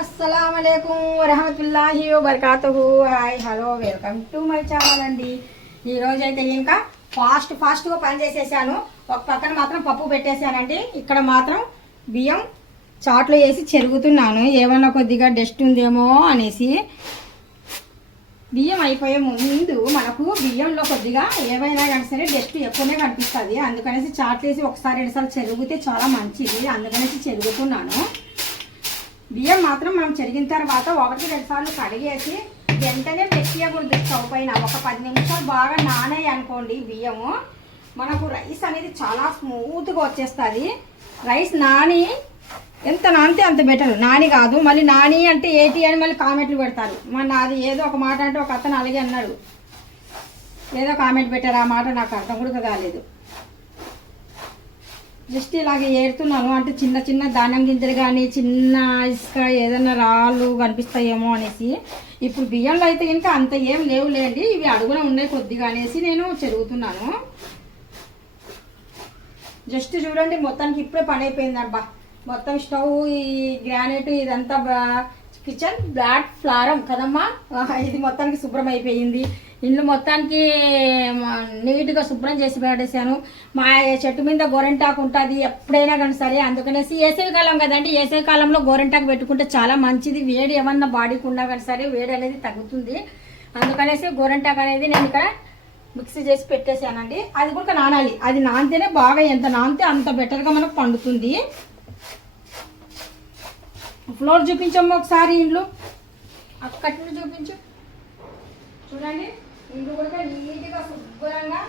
అస్సలం అయికం వరహమతుల్లాహి వబర్కాతుహు. Hi hello welcome to my channel అండి. ఈరోజు అయితే ఇంకా ఫాస్ట్ ఫాస్ట్గా పని చేసేసాను. ఒక పక్కన మాత్రం పప్పు పెట్టేశానండి. ఇక్కడ మాత్రం బియ్యం చాట్లో వేసి చెరుగుతున్నాను. ఏమన్నా కొద్దిగా డస్ట్ ఉందేమో అనేసి. బియ్యం అయిపోయే ముందు మనకు బియ్యంలో కొద్దిగా ఏవైనా కానీ సరే డస్ట్ ఎక్కువనే కనిపిస్తుంది. అందుకనేసి చాట్లు వేసి ఒకసారి రెండుసార్లు చెరుగుతే చాలా మంచిది. అందుకనేసి చెరుగుతున్నాను. బియ్యం మాత్రం మనం చెరిగిన తర్వాత ఒకటి రెండు సార్లు కడిగేసి వెంటనే పెట్టేయకూడదు స్టవ్ పైన. ఒక పది నిమిషాలు బాగా నానాయి అనుకోండి బియ్యము. మనకు రైస్ అనేది చాలా స్మూత్గా వచ్చేస్తుంది. రైస్ నాని ఎంత నానితే అంత బెటర్ నాని కాదు మళ్ళీ నాని అంటే ఏటి అని మళ్ళీ కామెంట్లు పెడతారు. మన నాది ఏదో ఒక మాట అంటే ఒక అతను అలాగే అన్నాడు. ఏదో కామెంట్ పెట్టారు ఆ మాట నాకు అర్థం కూడా కాలేదు. జస్ట్ ఇలాగ ఏరుతున్నాను. అంటే చిన్న చిన్న ధాన్యం గింజలు కానీ చిన్న ఇసుక ఏదైనా రాళ్ళు కనిపిస్తాయేమో అనేసి. ఇప్పుడు బియ్యంలో అయితే ఇంకా అంత ఏం లేవు లేండి ఇవి అడుగున ఉన్నాయి కొద్దిగా అనేసి నేను చెరుగుతున్నాను. జస్ట్ చూడండి మొత్తానికి ఇప్పుడే పని అయిపోయింది అబ్బా. మొత్తం స్టవ్ ఈ గ్రానైట్ ఇదంతా కిచెన్ ప్లాట్ఫారం ఫ్లారం కదమ్మా? ఇది మొత్తానికి శుభ్రం అయిపోయింది. ఇల్లు మొత్తానికి నీట్గా శుభ్రం చేసి పెట్టేశాను. మా చెట్టు మీద గోరెంటాకు ఉంటుంది ఎప్పుడైనా కానీ సరే. అందుకనేసి వేసవి కాలం కదండి వేసవి కాలంలో గోరెంటాకు పెట్టుకుంటే చాలా మంచిది. వేడి ఏమన్నా బాడీకి ఉన్నా కానీ సరే వేడి అనేది తగ్గుతుంది. అందుకనేసి గోరెంటాకు అనేది నేను ఇక్కడ మిక్సీ చేసి పెట్టేశానండి. అది కూడా నానాలి. అది నానితేనే బాగా ఎంత నానితే అంత బెటర్గా మనకు పండుతుంది. ఫ్లోర్ చూపించమ్మా ఒకసారి ఇండ్లు. కట్టిన చూపించు. చూడండి ఇండ్లు కూడా నీట్గా శుభ్రంగా.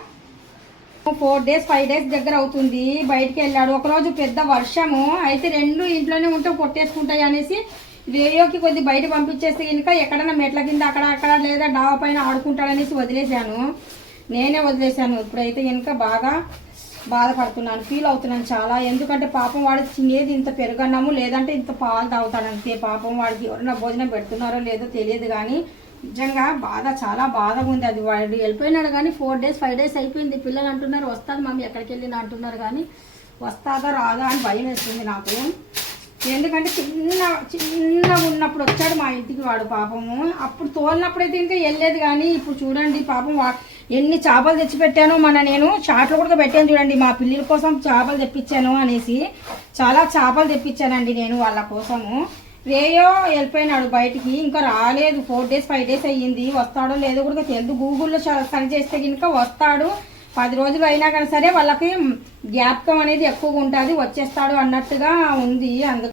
ఫోర్ డేస్ ఫైవ్ డేస్ దగ్గర అవుతుంది. బయటికి వెళ్ళాడు. ఒకరోజు పెద్ద వర్షము. అయితే రెండు ఇంట్లోనే ఉంటే కొట్టేసుకుంటాయి అనేసి వేయోకి కొద్ది బయట పంపించేస్తే కనుక ఎక్కడైనా మెట్ల కింద అక్కడ అక్కడ లేదా డాబా పైన ఆడుకుంటాడనేసి వదిలేశాను. నేనే వదిలేశాను. ఇప్పుడైతే కనుక బాగా బాధపడుతున్నాను ఫీల్ అవుతున్నాను చాలా. ఎందుకంటే పాపం వాడికి తినేది ఇంత పెరుగన్నాము లేదంటే ఇంత పాలు తాగుతాడు అంతే. పాపం వాడికి ఎవరైనా భోజనం పెడుతున్నారో లేదో తెలియదు కానీ నిజంగా బాధ చాలా బాధగా ఉంది. అది వాడు వెళ్ళిపోయినాడు కానీ ఫోర్ డేస్ ఫైవ్ డేస్ అయిపోయింది. పిల్లలు అంటున్నారు వస్తాను మమ్మీ ఎక్కడికి వెళ్ళిన అంటున్నారు కానీ వస్తాదా రాదా అని భయం వేస్తుంది నాకు. ఎందుకంటే చిన్న చిన్నగా ఉన్నప్పుడు వచ్చాడు మా ఇంటికి వాడు పాపము. అప్పుడు తోలినప్పుడైతే ఇంకా వెళ్ళేది కానీ ఇప్పుడు చూడండి పాపం వా ఎన్ని చేపలు తెచ్చి పెట్టానో మన నేను చాట్లు కూడా పెట్టాను చూడండి మా పిల్లల కోసం చేపలు తెప్పించాను అనేసి. చాలా చేపలు తెప్పించానండి నేను వాళ్ళ కోసము. రేయో వెళ్ళిపోయినాడు బయటికి ఇంకా రాలేదు. ఫోర్ డేస్ ఫైవ్ డేస్ అయ్యింది. వస్తాడో లేదో కూడా తెలియదు. గూగుల్లో సరి చేస్తే కనుక వస్తాడు. పది రోజులు అయినా కానీ సరే వాళ్ళకి జ్ఞాపకం అనేది ఎక్కువగా ఉంటుంది. వచ్చేస్తాడు అన్నట్టుగా ఉంది అందుకు